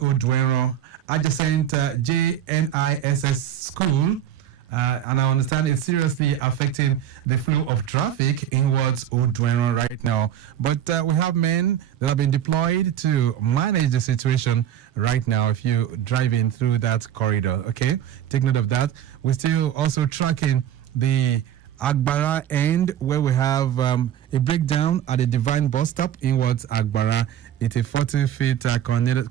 Odwero, adjacent JNISS school. And I understand it's seriously affecting the flow of traffic inwards Odwero right now. But we have men that have been deployed to manage the situation right now if you're driving through that corridor. Okay, take note of that. We're still also tracking the Agbara end where we have a breakdown at the Divine bus stop inwards Agbara. It's a 40-feet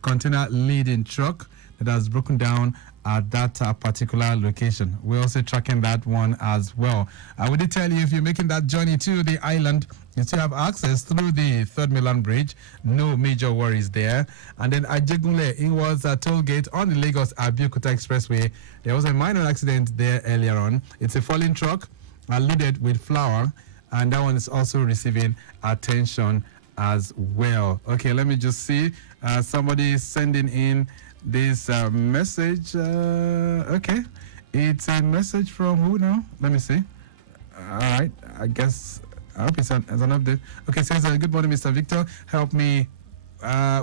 container leading truck that has broken down at that particular location. We're also tracking that one as well. I would tell you if you're making that journey to the island, you still have access through the Third Milan Bridge. No major worries there. And then at Jegunle, inwards toll gate on the Lagos-Abeokuta Expressway, there was a minor accident there earlier on. It's a falling truck loaded with flour, and that one is also receiving attention as well. Okay, let me just see. Somebody is sending in this message. Okay, it's a message from who now? Let me see. All right, I guess I hope it's an update. Okay, it says good morning, Mr. Victor. Help me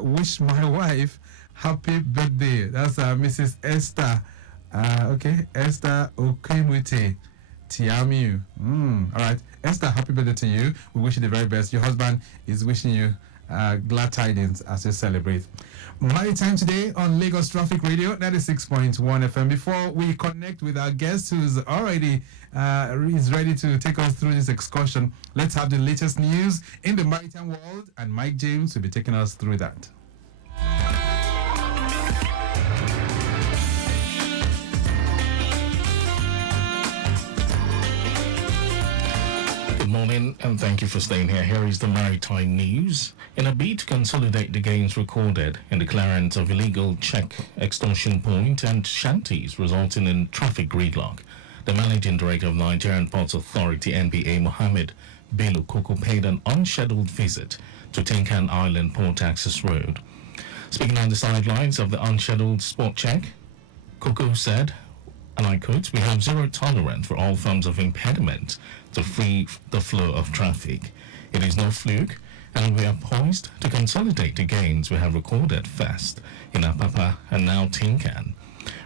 wish my wife happy birthday. That's Mrs. Esther. Okay, Esther Okemwite Tiamiu. All right, Esther, happy birthday to you. We wish you the very best. Your husband is wishing you glad tidings as you celebrate. Maritime Today on Lagos Traffic Radio 96.1 FM. Before we connect with our guest who's already is ready to take us through this excursion, let's have the latest news in the maritime world, and Mike James will be taking us through that. Good morning and thank you for staying here. Here is the maritime news. In a bid to consolidate the gains recorded in the clearance of illegal check extortion point and shanties resulting in traffic gridlock, the managing director of Nigerian Ports Authority (NPA), Mohammed Bello Koko, paid an unscheduled visit to Tinkan Island Port Access Road. Speaking on the sidelines of the unscheduled spot check, Koko said, and I quote, "We have zero tolerance for all forms of impediment to free the flow of traffic. It is no fluke, and we are poised to consolidate the gains we have recorded first in Apapa and now Tinkan.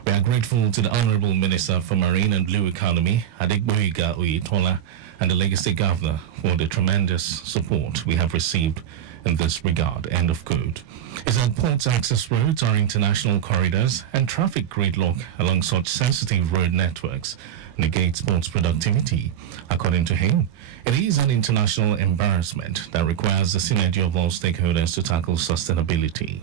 We are grateful to the Honorable Minister for Marine and Blue Economy, Adegboyega Oyetola, and the Lagos State Governor for the tremendous support we have received in this regard." End of quote. He said ports access roads are international corridors, and traffic gridlock along such sensitive road networks negates ports productivity. According to him, it is an international embarrassment that requires the synergy of all stakeholders to tackle sustainability.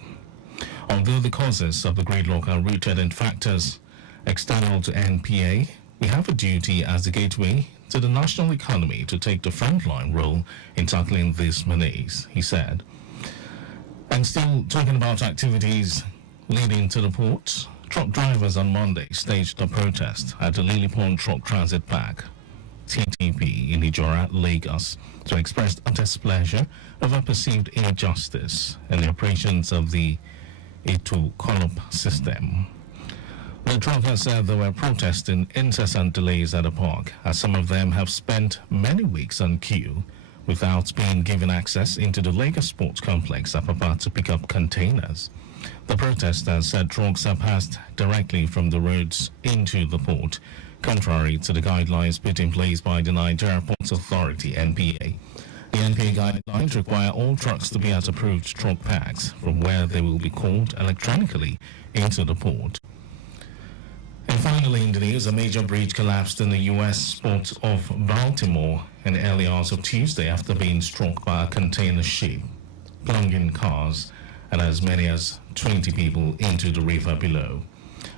Although the causes of the gridlock are rooted in factors external to NPA, we have a duty as the gateway to the national economy to take the frontline role in tackling this menace, he said. And still talking about activities leading to the ports, truck drivers on Monday staged a protest at the Lily Pond Truck Transit Park, TTP, in Ijora, Lagos, to express displeasure over perceived injustice in the operations of the Etu Column system. The truckers said they were protesting incessant delays at the park, as some of them have spent many weeks on queue without being given access into the Lagos Sports Complex Apapa to pick up containers. The protesters said trucks are passed directly from the roads into the port, contrary to the guidelines put in place by the Nigeria Ports Authority (NPA). The NPA guidelines require all trucks to be at approved truck parks, from where they will be called electronically into the port. And finally, in the news, a major bridge collapsed in the U.S. port of Baltimore in the early hours of Tuesday after being struck by a container ship, plunging cars and as many as 20 people into the river below.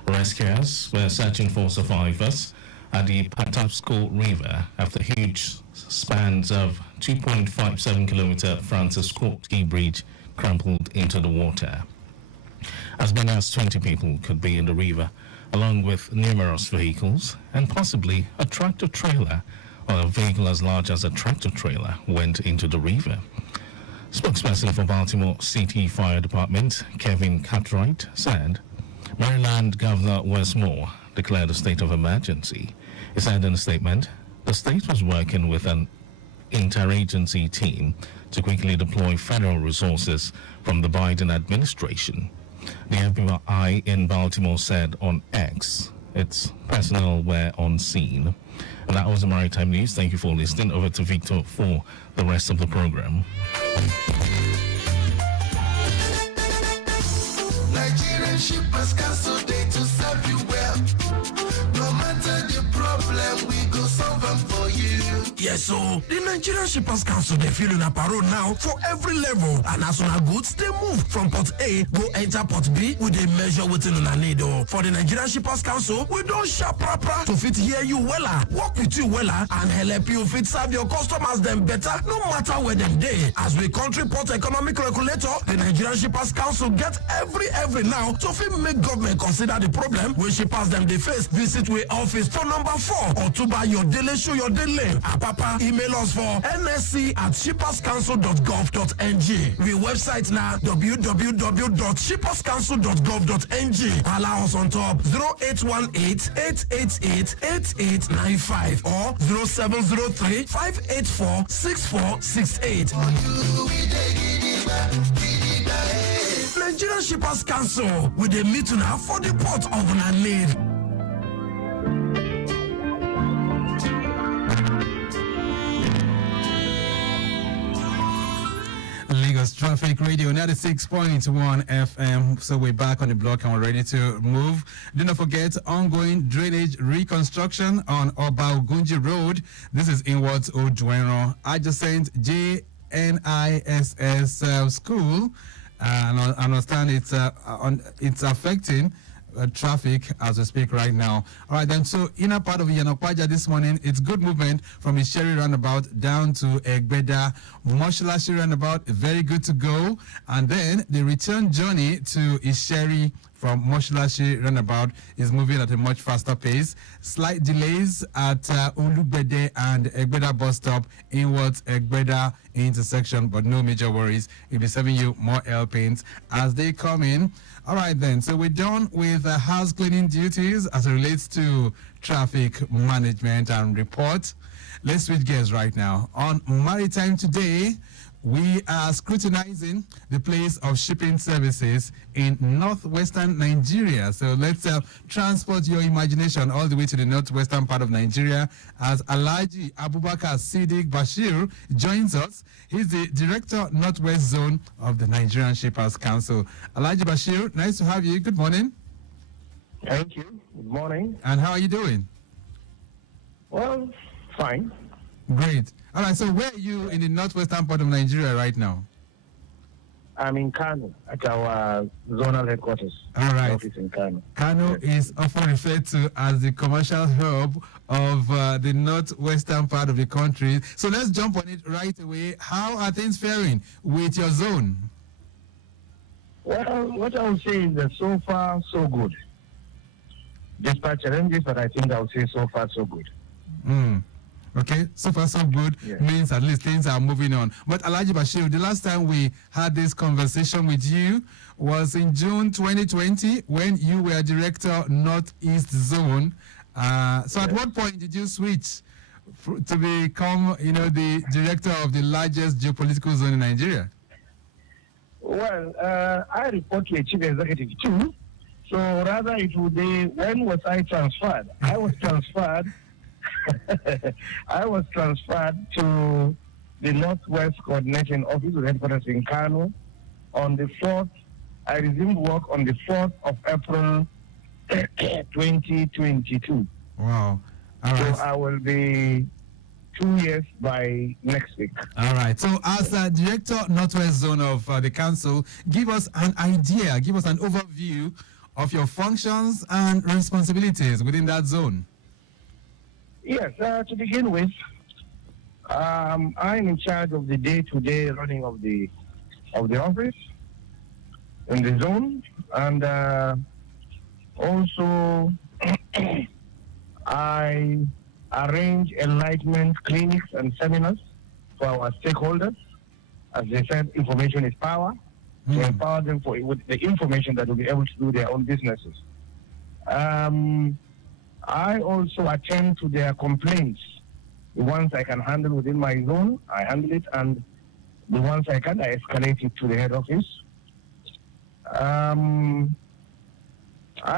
Rescuers were searching for survivors at the Patapsco River after huge spans of 2.57-kilometer Francis Scott Key Bridge crumpled into the water. As many as 20 people could be in the river, along with numerous vehicles, and possibly a tractor-trailer or a vehicle as large as a tractor-trailer went into the river. Spokesperson for Baltimore City Fire Department, Kevin Cartwright, said Maryland Governor Wes Moore declared a state of emergency. He said in a statement, the state was working with an interagency team to quickly deploy federal resources from the Biden administration. The FBI in Baltimore said on X its personnel were on scene. And that was the Maritime News. Thank you for listening. Over to Victor for the rest of the program. Nigerian shippers cancel day to serve you well. No matter the problem, we go solve them for you. Yes, so the Nigerian Shippers Council, they feel in a parole now for every level. And as on our goods, they move from Port A, go enter Port B, with a measure within on a need. For the Nigerian Shippers Council, we don't sharp proper to fit hear you wella, work with you wella, and help you fit serve your customers them better, no matter where them day. As we country port economic regulator, the Nigerian Shippers Council get every now to fit make government consider the problem when shippers them they face. Visit we office for number 4 or to buy your daily show your daily. Papa, email us for nsc@shipperscouncil.gov.ng. We website now www.shipperscouncil.gov.ng. Allow us on top 0818-888-8895 or 0703-584-6468. Nigerian Shippers Council with a meeting now for the port of Nanid. Lagos Traffic Radio 96.1 FM. So we're back on the block and we're ready to move. Do not forget ongoing drainage reconstruction on Oba Ogunji Road. This is inwards Ojuero, adjacent JNISS school. And I understand it's affecting traffic as we speak right now. All right, then, so inner part of Yanokwaja this morning, it's good movement from Isheri roundabout down to Egbeda. Moshalashi roundabout, very good to go. And then the return journey to Isheri from Moshalashi roundabout is moving at a much faster pace. Slight delays at Olugbede and Egbeda bus stop inwards Egbeda intersection, but no major worries. We'll be serving you more L paints as they come in. All right, then. So we're done with house cleaning duties as it relates to traffic management and report. Let's switch gears right now. On Maritime Today, we are scrutinizing the place of shipping services in northwestern Nigeria. So let's transport your imagination all the way to the northwestern part of Nigeria as Alhaji Abubakar Siddiq Bashir joins us. He's the Director, Northwest Zone of the Nigerian Shippers Council. Alhaji Bashir, nice to have you. Good morning. Thank you. Good morning. And how are you doing? Well, fine. Great. All right, so where are you in the northwestern part of Nigeria right now? I'm in Kano at our zonal headquarters. All right. Office in Kano. Kano is often referred to as the commercial hub of the northwestern part of the country. So let's jump on it right away. How are things faring with your zone? Well, what I would say is that so far, so good. Despite challenges, but I think I would say so far, so good. Okay, so far so good, yeah. Means at least things are moving on. But Alhaji Bashir, the last time we had this conversation with you was in June 2020 when you were Director Northeast Zone. So at what point did you switch to become, the Director of the largest geopolitical zone in Nigeria? Well, I report to a Chief Executive too. So rather it would be, when was I transferred? I was transferred to the Northwest Coordinating Office with headquarters in Kano on the 4th. I resumed work on the 4th of April 2022. Wow. All right. So I will be 2 years by next week. All right. So as Director Northwest Zone of the Council, give us an idea, give us an overview of your functions and responsibilities within that zone. Yes, to begin with, I'm in charge of the day-to-day running of the office in the zone, and also I arrange enlightenment clinics and seminars for our stakeholders. As they said, information is power. To empower them with the information that will be able to do their own businesses. I also attend to their complaints. The ones I can handle within my zone, I handle it, and the ones I can, I escalate it to the head office. I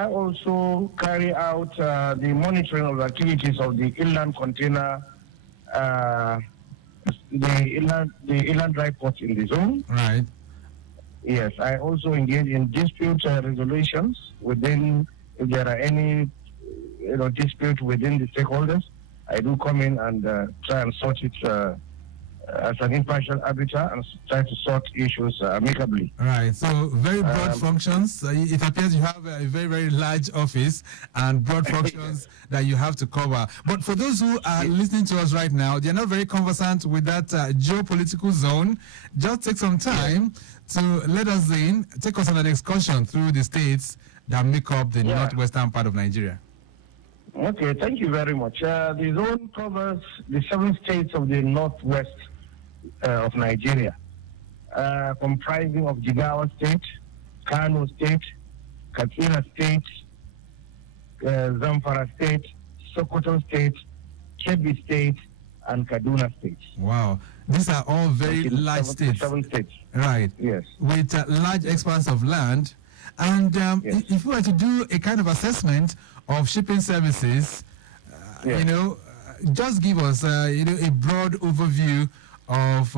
also carry out the monitoring of activities of the inland container, the inland dry ports in the zone. Right. Yes, I also engage in dispute resolutions within, if there are any dispute within the stakeholders. I do come in and try and sort it as an impartial arbiter and try to sort issues amicably. Right. So very broad functions. It appears you have a very, very large office and broad functions that you have to cover. But for those who are listening to us right now, they're not very conversant with that geopolitical zone. Just take some time to let us in, take us on an excursion through the states that make up the northwestern part of Nigeria. Okay, thank you very much. The zone covers the 7 states of the northwest of Nigeria, comprising of Jigawa State, Kano State, Katsina State, Zamfara State, Sokoto State, Kebbi State, and Kaduna State. Wow. These are all very large states. 7 states. Right. Yes. With a large expanse of land. And if we were to do a kind of assessment of shipping services, just give us, a broad overview of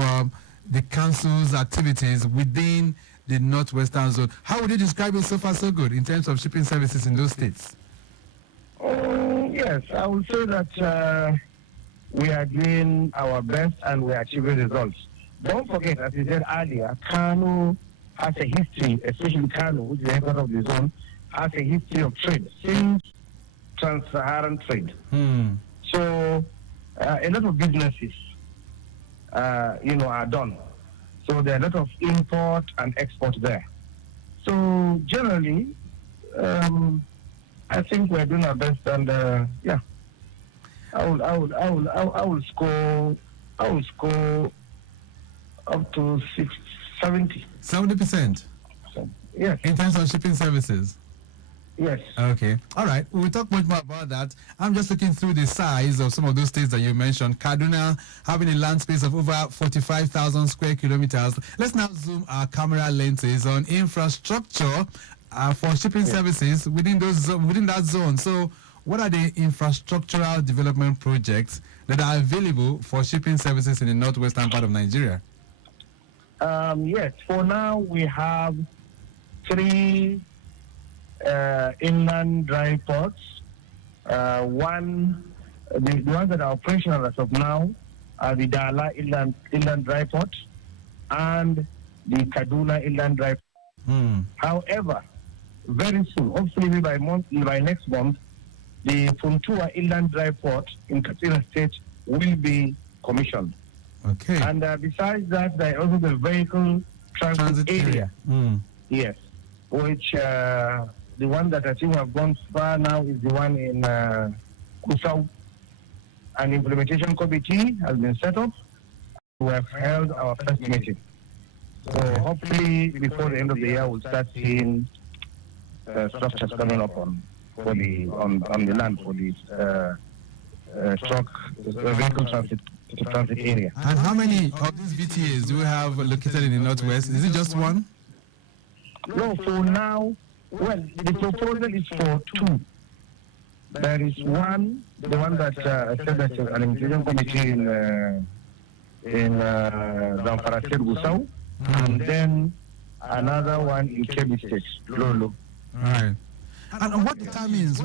the council's activities within the northwestern zone. How would you describe it so far so good in terms of shipping services in those states? Yes, I would say that we are doing our best and we are achieving results. Don't forget, as you said earlier, Kano has a history, especially Kano, which is the headquarters of the zone, has a history of trade since trans-Saharan trade. So a lot of businesses, are done. So there are a lot of import and export there. So generally, I think we're doing our best, and I will score up to 70. 70%? Yes. In terms of shipping services? Yes. Okay. All right. We'll talk much more about that. I'm just looking through the size of some of those states that you mentioned. Kaduna having a land space of over 45,000 square kilometers. Let's now zoom our camera lenses on infrastructure for shipping services within that zone. So what are the infrastructural development projects that are available for shipping services in the northwestern part of Nigeria? Yes. For now, we have 3 inland dry ports. The ones that are operational as of now are the Dala inland dry port and the Kaduna inland dry port. However, very soon, hopefully by next month, the Funtua inland dry port in Katsina State will be commissioned. Okay. And besides that, there is also the vehicle transit area. Yes, which the one that I think have gone far now is the one in Kusau. An implementation committee has been set up. We have held our first meeting. So hopefully before the end of the year, we'll start seeing structures coming up on the land for the vehicle transit area. And how many of these VTAs do we have located in the northwest? Is it just one? No, for now, well, the proposal is for 2. There is one, the one that I said that an implementation committee in Zamfara State, Gusau, and then another one in Kebbi State, Lolo. Right. And what determines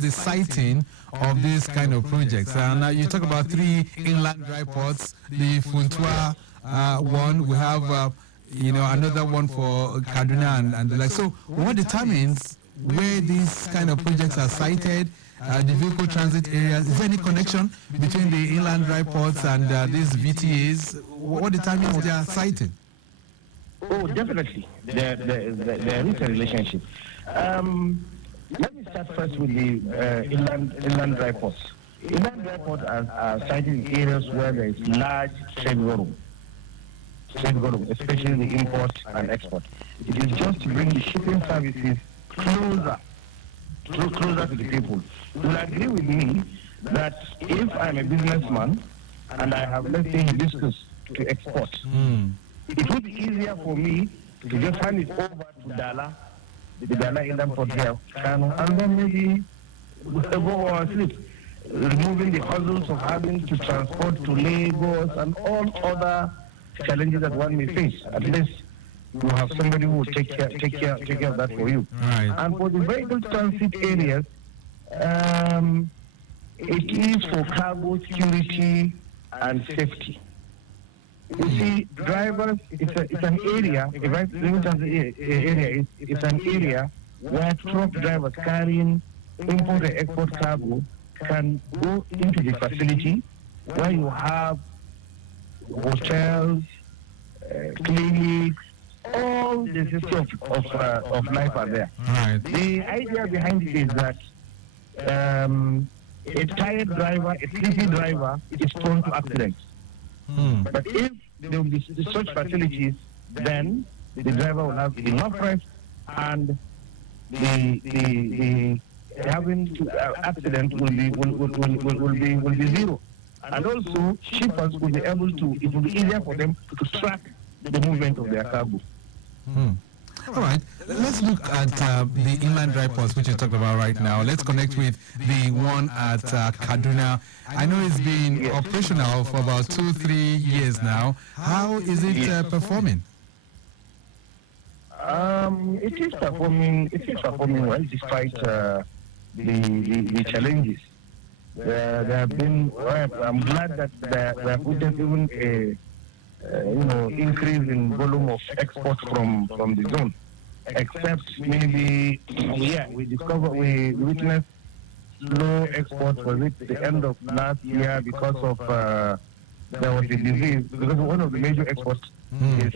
the siting of these kind of projects? And you talk about 3 inland dry ports, the Funtua one, we have another one for Kaduna and the like. So what determines where these kind of projects are sited, the vehicle transit areas? Is there any connection between the inland dry ports and these VTAs? What determines their siting? Oh, definitely. There is a relationship. Let me start first with the inland dry ports. Inland dry ports are sited in areas where there is large trade volume, especially the import and export. It is just to bring the shipping services closer to the people. You will agree with me that if I'm a businessman and I have, let's say, hibiscus to export, it would be easier for me to just hand it over to Dala, the Dala Inland Port there, and then maybe go or sleep, removing the hurdles of having to transport to Lagos and all other challenges that one may face. At least you have somebody who will take care of that for you. Right. And for the vehicle transit areas, it is for cargo security and safety. You see, drivers, it's an area, a vehicle transit area, it's an area where truck drivers carrying import and export cargo can go into the facility where you have hotels, clinics, all the system of life are there. Right. The idea behind it is that a tired driver, a sleepy driver is prone to accidents. But if there will be such facilities, then the driver will have enough rest and the having to accident will be zero. And also shippers will be able to, it will be easier for them to track the movement of their cargo. All right, let's look at the inland dry ports, which you talked about right now. Let's connect with the one at Kaduna. I know it's been operational for about 2-3 years now. How is it performing? It is performing well despite the challenges. There have been. I'm glad that there have been even a increase in volume of exports from the zone. Except maybe, we witnessed low exports was it the end of last year because of there was a disease, because one of the major exports is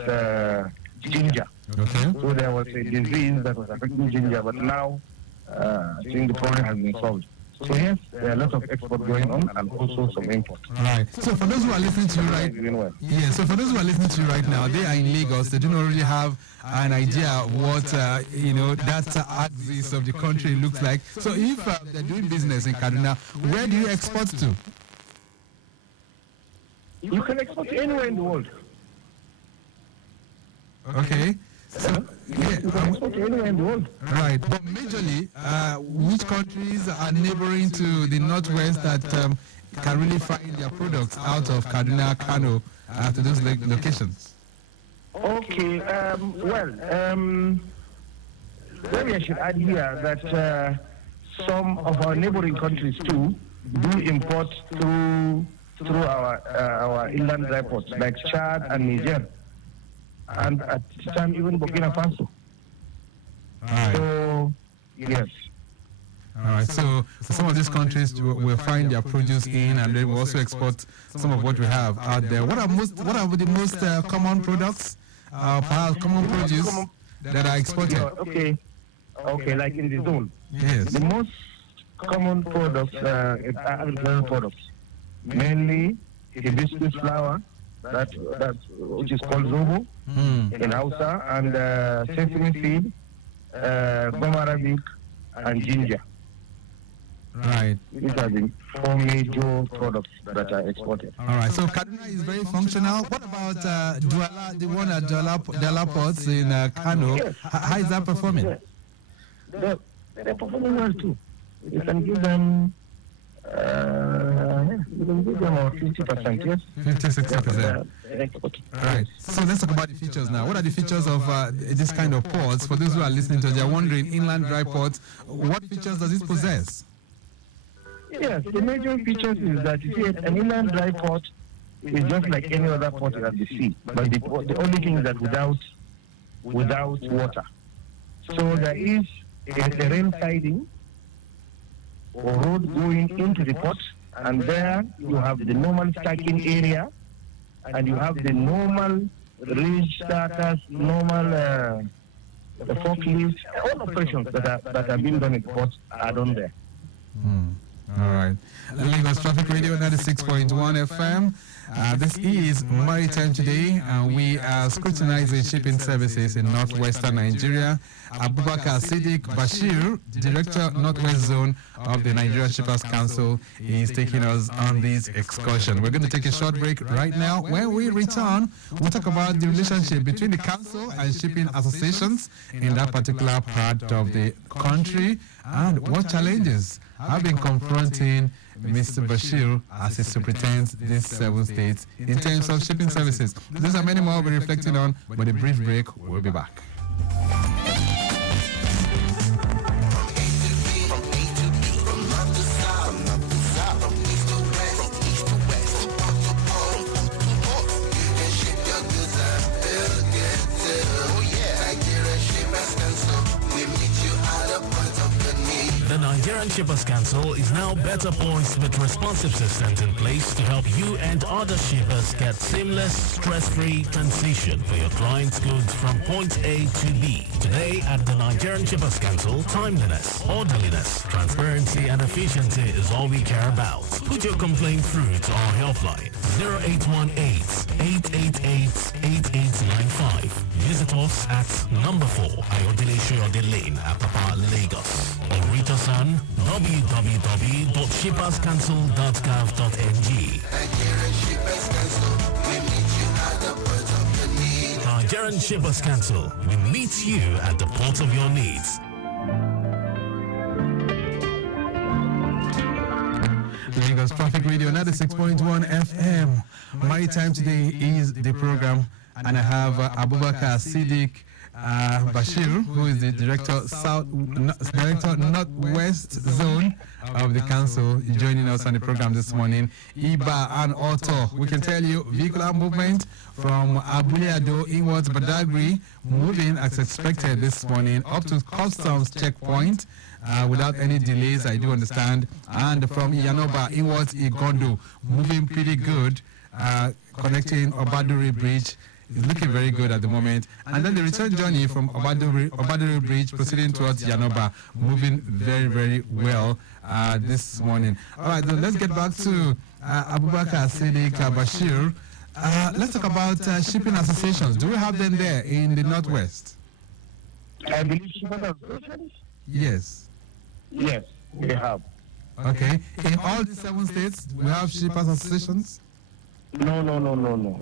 ginger. Okay. So there was a disease that was affecting ginger, but now I think the problem has been solved. So yes, there are a lot of export going on and also some import. Right. So for those who are listening to you so for those who are listening to you right now, they are in Lagos. They don't already have an idea of what that axis of the country looks like. So if they're doing business in Kaduna, where do you export to? You can export anywhere in the world. Okay. So, anywhere in the world. Right, but majorly, which countries are neighboring to the northwest that can really find their products out of Kaduna, Kano, to those locations? Okay, maybe I should add here that some of our neighboring countries too do import through our inland dry ports, like Chad and Niger. And at the time, even Burkina Faso. Right. So, yes. All right. So some of these countries will find their produce in, and they will also export some of what we have out there. What are the most common products, perhaps common produce that are exported? Okay, like in the zone. Yes. The most common products are agricultural products, mainly hibiscus flower, that which is called zobo in Hausa, and sesame seed, gum arabic, and ginger. Right. These are the 4 major products that are exported. All right. So Kaduna is very functional. What about Douala, the one at Douala Ports in Kano? Yes. How is that performing? Yes. They're performing well too. You can give them. You can give them about 50%, yes? 50-60%. Right. So let's talk about the features now. What are the features of this kind of ports? For those who are listening to it, they're wondering, inland dry ports, what features does it possess? Yes, the major features is that you see an inland dry port is just like any other port at the sea. But the only thing is that without water. So there is a rail siding or road going into the port, and there you have the normal stacking area, and you have the normal ridge starters, normal the forklifts, all operations that are being done in the port are done there. All right. Lagos Traffic Radio 96.1 FM. This is Maritime Today, and we are scrutinizing shipping services in northwestern Nigeria. Abubakar Siddiq Bashir, Director Northwest Zone of the Nigeria Shippers Council, is taking us on this excursion. We're going to take a short break right now. When we return, we'll talk about the relationship between the council and shipping associations in that particular part of the country and what challenges have been confronting Mr. Bashir as he superintends these 7 states in terms of shipping services. These are many more we'll be reflecting on, but a brief break, we'll be back. The Nigerian Shippers Council is now better poised with responsive systems in place to help you and other shippers get seamless, stress-free transition for your clients' goods from point A to B. Today at the Nigerian Shippers Council, timeliness, orderliness, transparency and efficiency is all we care about. Put your complaint through to our helpline 0818-888-8895. Visit us at number 4 Ayodele Shoyode Lane, Apapa, Lagos. Or reach us on www.shipperscouncil.gov.ng. Nigerian Shippers Council, we meet you at the port of your needs. Lagos Traffic Radio 96.1 FM. Maritime Today is the program, and I have Abubakar Siddiq Bashir, who is the Director Northwest Zone of the Council, joining us on the program this morning. Iba and Auto, we can tell you vehicular movement from Abuleado inwards Badagry moving as expected this morning up to customs checkpoint without any delays, I do understand. And from Yanoba inwards Igondo moving pretty good, connecting Obaduri Bridge. It's looking very good at the moment. And then the return journey from Obaduri Bridge proceeding towards Yanoba, moving very, very well this morning. All right, then let's get back to Abubakar Siddiq Bashir. Let's talk about shipping associations. Do we have them there in the Northwest? I believe shippers associations? Yes. Yes, we have. Okay. In all the 7 states, we have shippers associations? No.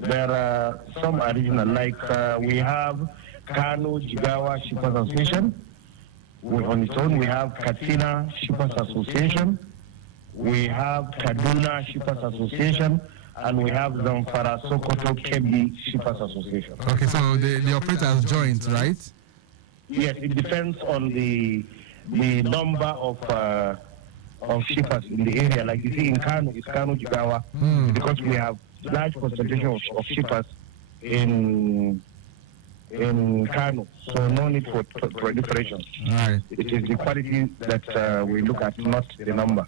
There are some regional, like we have Kano Jigawa Shippers Association. On its own, we have Katsina Shippers Association. We have Kaduna Shippers Association. And we have Zamfara Sokoto Kebbi Shippers Association. Okay, so the operators joined, right? Yes, it depends on the number of shippers in the area. Like you see in Kano, it's Kano Jigawa, because we have large concentration of shippers in Kano, so no need for proliferation. Right. It is the quality that we look at, not the number.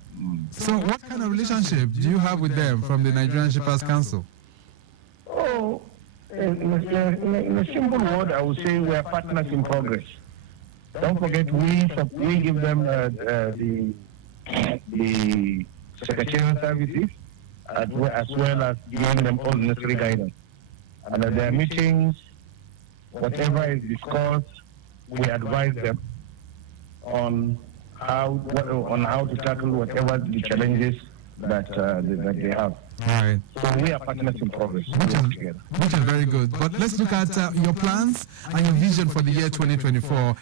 So what kind of relationship do you have with them from the Nigerian Shippers Council? Oh, in a simple word, I would say we are partners in progress. Don't forget, we give them the secretarial services, as well as giving them all necessary guidance. And at their meetings, whatever is discussed, we advise them on how to tackle whatever the challenges that they have. Right. So we are partners in progress. Which is very good. But let's look at your plans and your vision for the year 2024.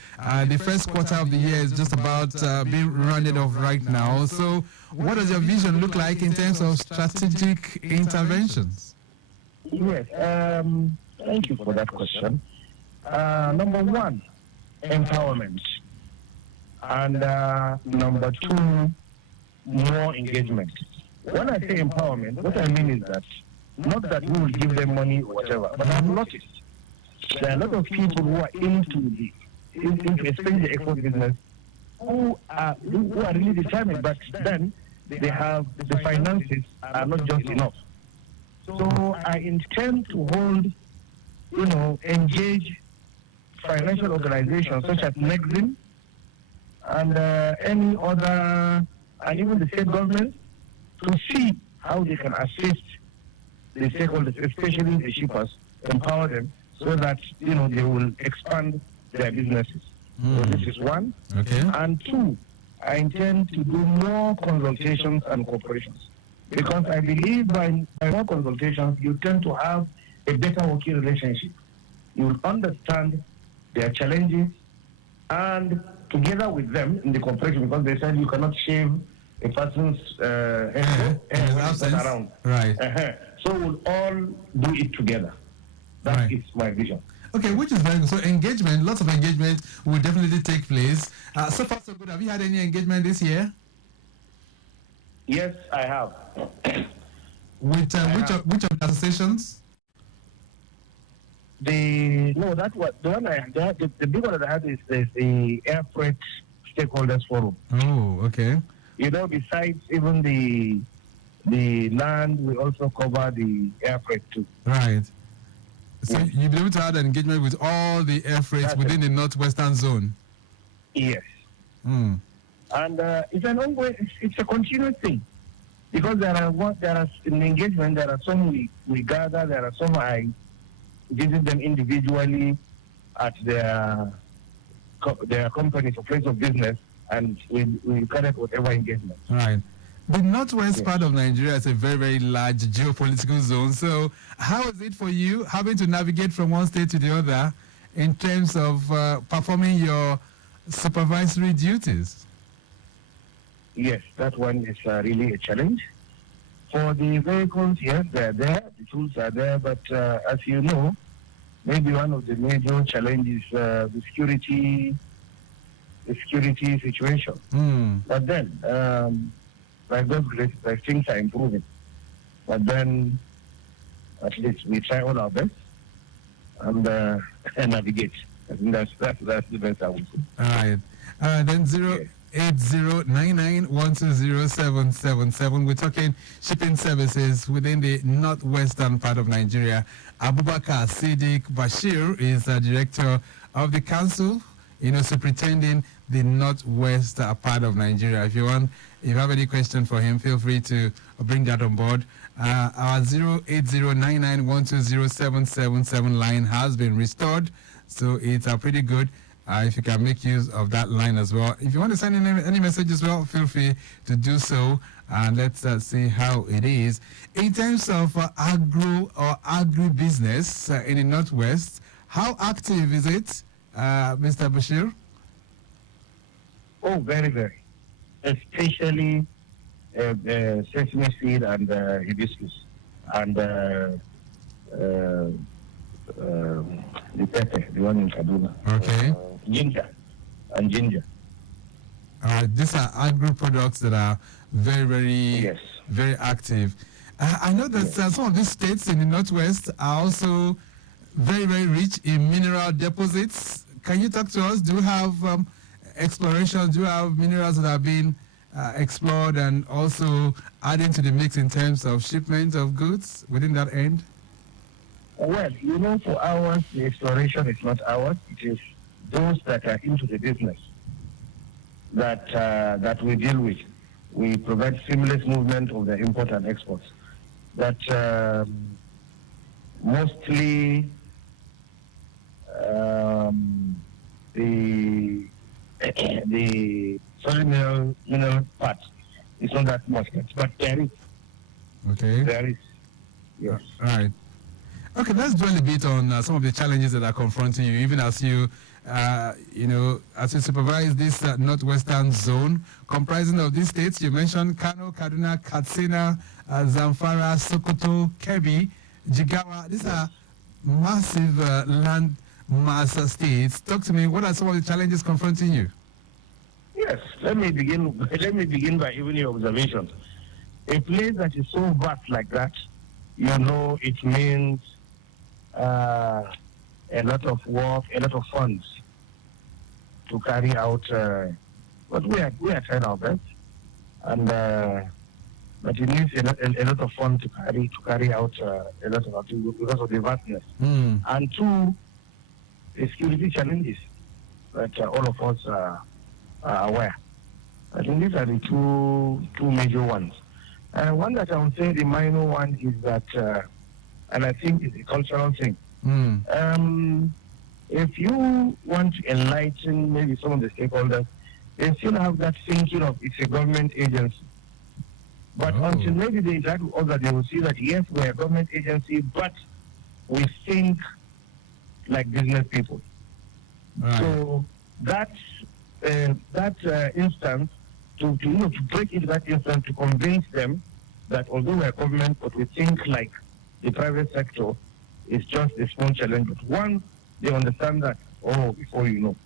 The first quarter of the year is just about being rounded off right now. So what does your vision look like in terms of strategic interventions? Yes. Thank you for that question. Number 1, empowerment. And number 2, more engagement. When I say empowerment, what I mean is that not that we will give them money or whatever, but I've noticed there are a lot of people who are into especially the export business, who are really determined, but then they have the finances are not just enough. So I intend to hold, engage financial organizations such as Nexim and any other and even the state government to see how they can assist the stakeholders, especially the shippers, empower them so that, they will expand their businesses. So this is one. Okay. And two, I intend to do more consultations and cooperations, because I believe by more consultations, you tend to have a better working relationship. You will understand their challenges, and together with them in the cooperation, because they said you cannot shave a person's head around. Right. So we'll all do it together. That is my vision. Okay, which is very good. So engagement, lots of engagement will definitely take place. So far, so good. Have you had any engagement this year? Yes, I have. With which of the associations? The big one that I had is the Air Freight Stakeholders Forum. Oh, okay. Besides even the land, we also cover the air freight too. Right. So you'll be able to have an engagement with all the air freights within the northwestern zone. Yes. Mm. And it's an ongoing, it's a continuous thing, because there are in engagement. There are some we gather. There are some I visit them individually at their companies or place of business, and we conduct whatever engagement. Right. The northwest part of Nigeria is a very, very large geopolitical zone. So how is it for you having to navigate from one state to the other in terms of performing your supervisory duties? Yes, that one is really a challenge. For the vehicles, yes, they're there, the tools are there, but as you know, maybe one of the major challenges is the security situation. Mm. But then, by God's grace, things are improving. But then, at least we try all our best and navigate. I think that's the best I would say. All right. Then 08099120777. We're talking shipping services within the northwestern part of Nigeria. Abubakar Siddiq Bashir is the director of the council, superintending the northwest part of Nigeria. If you have any question for him, feel free to bring that on board. Our 08099120777 line has been restored, so it's pretty good. If you can make use of that line as well. If you want to send in any message as well, feel free to do so. And let's see how it is. In terms of agribusiness in the Northwest, how active is it, Mr. Bashir? Oh, very, very. Especially sesame seed and hibiscus and the pepper, the one in Kaduna. Okay. Ginger. These are agri products that are very, very, very active. I know that some of these states in the Northwest are also very, very rich in mineral deposits. Can you talk to us? Do you have explorations? Do you have minerals that are being explored and also adding to the mix in terms of shipment of goods within that end? Well, for ours, the exploration is not ours. It is those that are into the business that we deal with. We provide seamless movement of the import and exports. But mostly the solid mineral part is not that much, but there is. Okay. There is. Yes. Right. Okay, let's dwell a bit on some of the challenges that are confronting you, even as you, as you supervise this northwestern zone, comprising of these states. You mentioned Kano, Kaduna, Katsina, Zamfara, Sokoto, Kebbi, Jigawa. These are massive land mass states. Talk to me. What are some of the challenges confronting you? Yes, let me begin by even your observations. A place that is so vast like that, it means a lot of work, a lot of funds to carry out. But we are trying our best, and but it needs a lot of funds to carry out a lot of activity because of the vastness. And two, the security challenges that all of us are aware. I think these are the two major ones. One that I would say the minor one is that, and I think it's a cultural thing. If you want to enlighten maybe some of the stakeholders, they still have that thinking of it's a government agency. But until maybe they interact with others, they will see that yes, we're a government agency, but we think like business people. Right. So that instance, to break into that instance, to convince them that although we're government, but we think like the private sector, is just a small challenge. But once they understand that, before you know,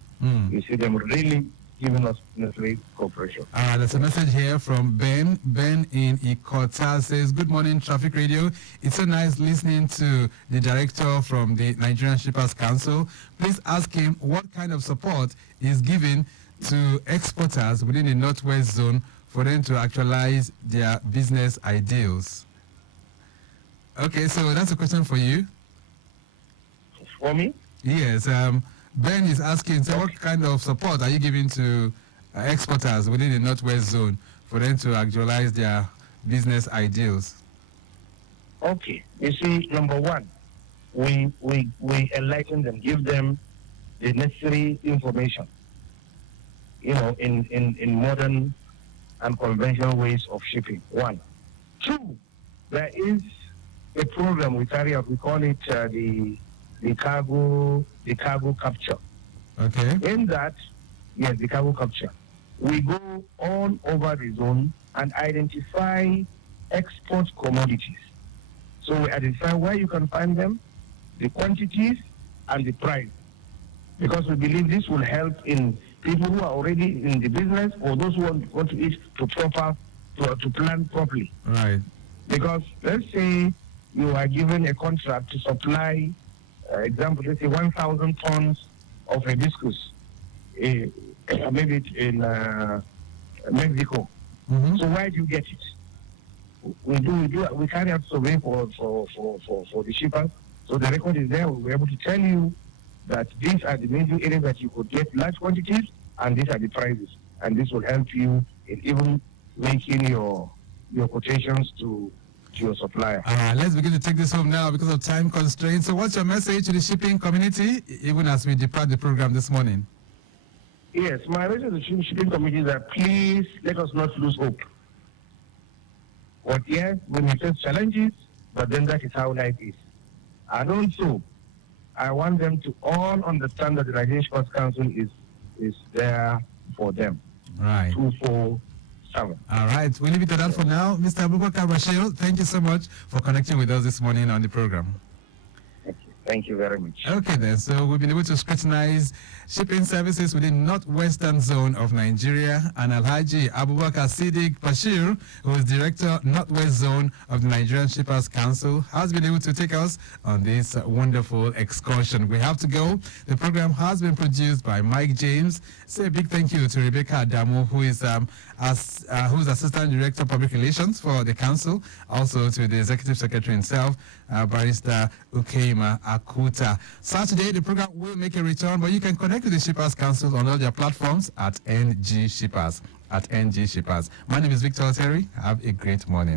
you see them really giving us necessary cooperation. There's a message here from Ben. Ben in Ikota says, "Good morning, Traffic Radio. It's so nice listening to the director from the Nigerian Shippers Council. Please ask him what kind of support is given to exporters within the Northwest Zone for them to actualize their business ideals." Okay, so that's a question for you. For me? Yes. Ben is asking, so what kind of support are you giving to exporters within the Northwest Zone for them to actualize their business ideals? Okay. You see, number one, we enlighten them, give them the necessary information, in modern and conventional ways of shipping. One. Two, there is a program we carry out. We call it the cargo capture. Okay. In that, yes, the cargo capture, we go all over the zone and identify export commodities. So we identify where you can find them, the quantities, and the price. Because we believe this will help in people who are already in the business or those who want to eat to plan properly. Right. Because let's say you are given a contract to supply, example, let's say 1,000 tons of hibiscus, maybe in Mexico. Mm-hmm. So where do you get it? We carry out survey for the shippers. So the record is there. We'll be able to tell you that these are the major areas that you could get large quantities, and these are the prices. And this will help you in even making your quotations to your supplier. Let's begin to take this home now because of time constraints. So what's your message to the shipping community, even as we depart the program this morning? Yes, my message to the shipping community is that please let us not lose hope. But yes, we may face challenges, but then that is how life is. And also, I want them to all understand that the Nigerian Shippers Council is there for them. Right. 247. All right, we'll leave it at that for now. Mr. Abubakar Bashir, thank you so much for connecting with us this morning on the program. Thank you very much. Okay then, so we've been able to scrutinize shipping services within northwestern zone of Nigeria, and Alhaji Abubakar Siddiq Bashir, who is Director Northwest Zone of the Nigerian Shippers Council, has been able to take us on this wonderful excursion. We have to go. The program has been produced by Mike James. Say a big thank you to Rebecca Adamu, who is who's Assistant Director of Public Relations for the Council, also to the Executive Secretary himself, Barrister Ukeima Akuta. Saturday, the program will make a return, but you can connect with the Shippers Council on all their platforms at NG Shippers. My name is Victor Oteri. Have a great morning.